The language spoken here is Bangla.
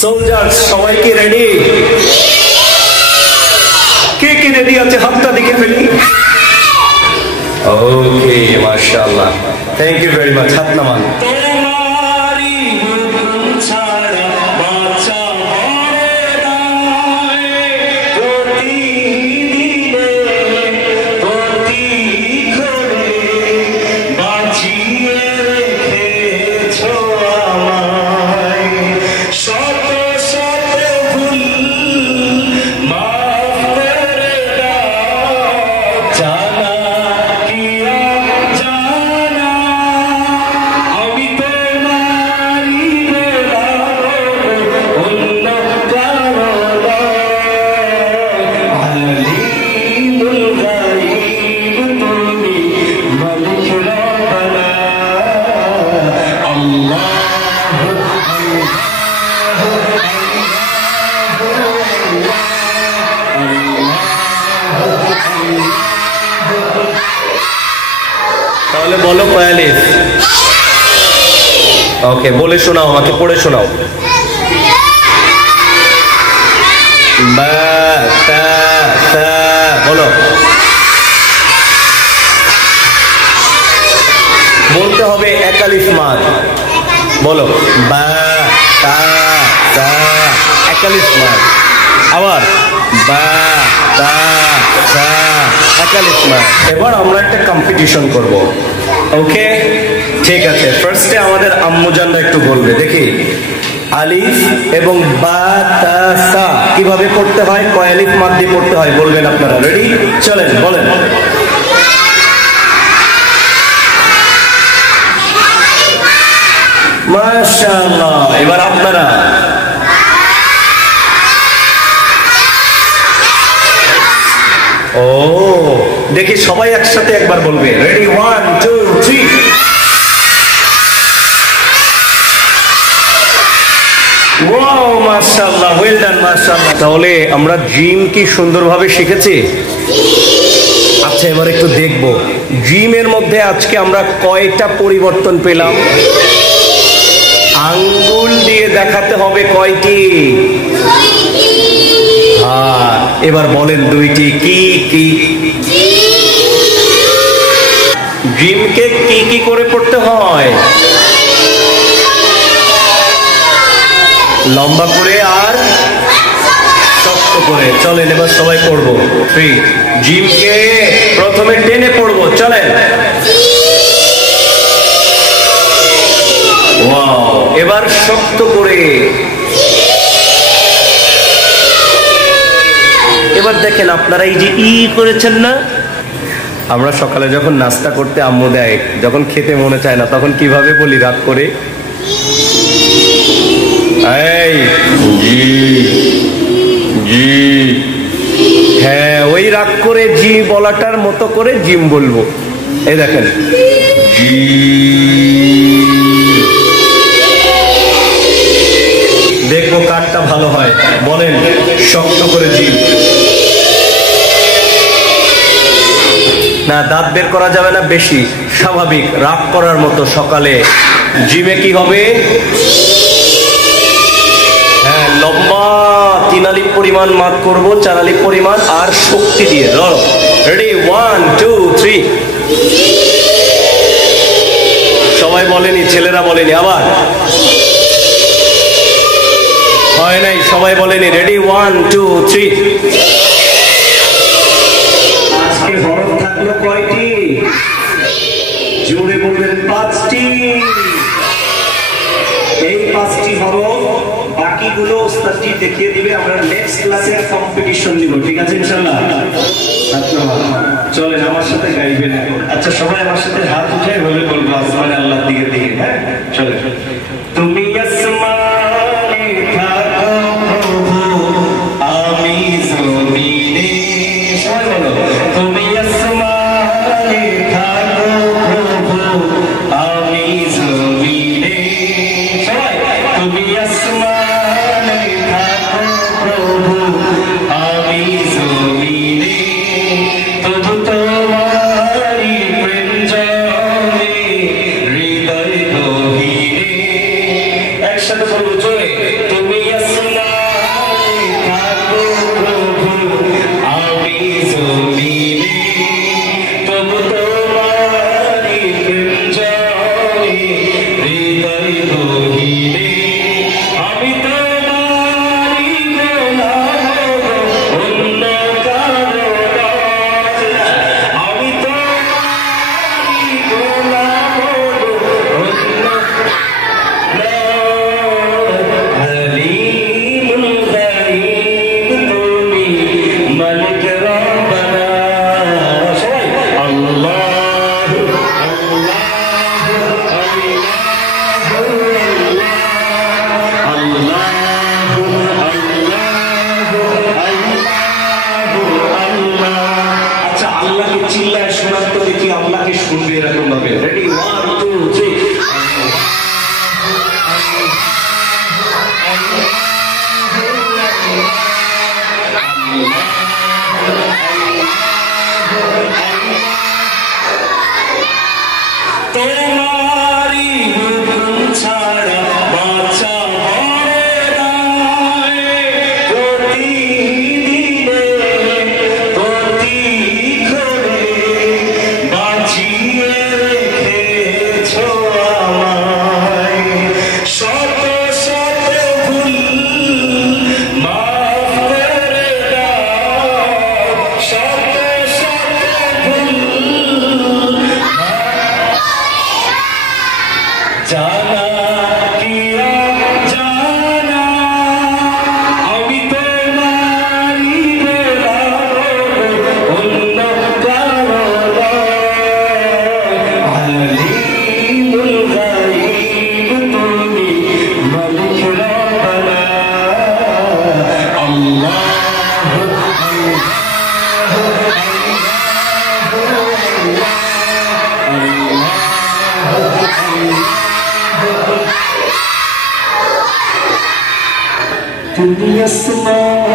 সোলজার সবাই কি রেডি? কে কে রেডি আছে হাতটা দিকে ফেলি। ওকে, মাশাআল্লাহ, থ্যাংক ইউ ভেরি মাচ। হাত নামান। তাহলে বলো কয়ালিফ। ওকে, বলে শোনাও, আমাকে পড়ে শোনাও। বা তা সা, বলো। বলতে হবে একালিফ মাদ। বলো বা তা সা, একালিফ মাদ। আবার বা তা সা, একালিফ মাদ। এবার আমরা একটা কম্পিটিশন করব। ওকে, ঠিক আছে। ফার্স্টে আমাদের আম্মুজানরা একটু বলবে, দেখি আলিফ এবং বা তা সা কিভাবে পড়তে হয়, কয় আলিফ মাদ দিয়ে পড়তে হয় বলবেন আপনারা। রেডি? চলেন, বলেন। মাশাআল্লাহ। এবার আপনারা। ও, দেখি সবাই একসাথে একবার বলবে। রেডি? 1 2 3। ওয়াও, মাশাআল্লাহ, ওয়েল ডান, মাশাআল্লাহ। তাহলে আমরা জিম কি সুন্দরভাবে শিখেছি? আচ্ছা, এবার একটু দেখব জিমের মধ্যে আজকে আমরা কয়টা পরিবর্তন পেলাম। আঙ্গুল দিয়ে দেখাতে হবে কয়টি। হ্যাঁ, এবার বলেন দুইটি। কি কি? জিমকে কি কি করে পড়তে হয়? লম্বা করে আর শক্ত করে। চলেন এবার সবাই পড়বো। 3। জিমকে প্রথমে টেনে পড়বো। চলেন। ওয়াও, এবার শক্ত করে। এবার দেখেন আপনারা এই যে ই করেছেন না, আমরা সকালে যখন নাস্তা করতে আম্মু দেয়, যখন খেতে মনে চায় না, তখন কিভাবে বলি রাগ করে? এই জি জি। হ্যাঁ, ওই রাগ করে জি বলাটার মতো করে জিম বলবো। এই দেখেন, জি। দেখবো কারটা ভালো হয়। বলেন শক্ত করে জিম। না, দাঁত বের করা যাবে না বেশি, স্বাভাবিক রাগ করার মতো। সকালে জিমে কি হবে? হ্যাঁ, লম্বা 3 আলিফ পরিমাণ মাদ করবো, 4 আলিফ পরিমাণ, আর শক্তি দিয়ে। রেডি? 1 2 3। সবাই বলেনি, ছেলেরা বলেনি। আবার হয় নাই, সবাই বলেনি। রেডি? 1 2 3। আজকে হরফ থাকলো কয়টি? জোরে বলবেন। 5টি। এই 5টি হরফ, বাকিগুলো ওস্তাদজি দেখিয়ে দিবে। আমরা নেক্সট ক্লাসে কম্পিটিশন নিব, ঠিক আছে ইনশাআল্লাহ? আচ্ছা, চলেন আমার সাথে গাইবেন। আচ্ছা, সবাই আমার সাথে হাত উঠায় বলে বলবো আসমানে আল্লাহর দিকে দিকে। হ্যাঁ, চলেন। তুমি আসমানে থাকো প্রভু, আমি জমিনে। সবাই বলো, তুমি আসমানে থাকো প্রভু, আমি জমিনে। সবাই, তুমি আসমানে থাকো প্রভু, আমি জমিনে। তবু তোমারি প্রেম জমে হৃদয় গভীরে। يسمع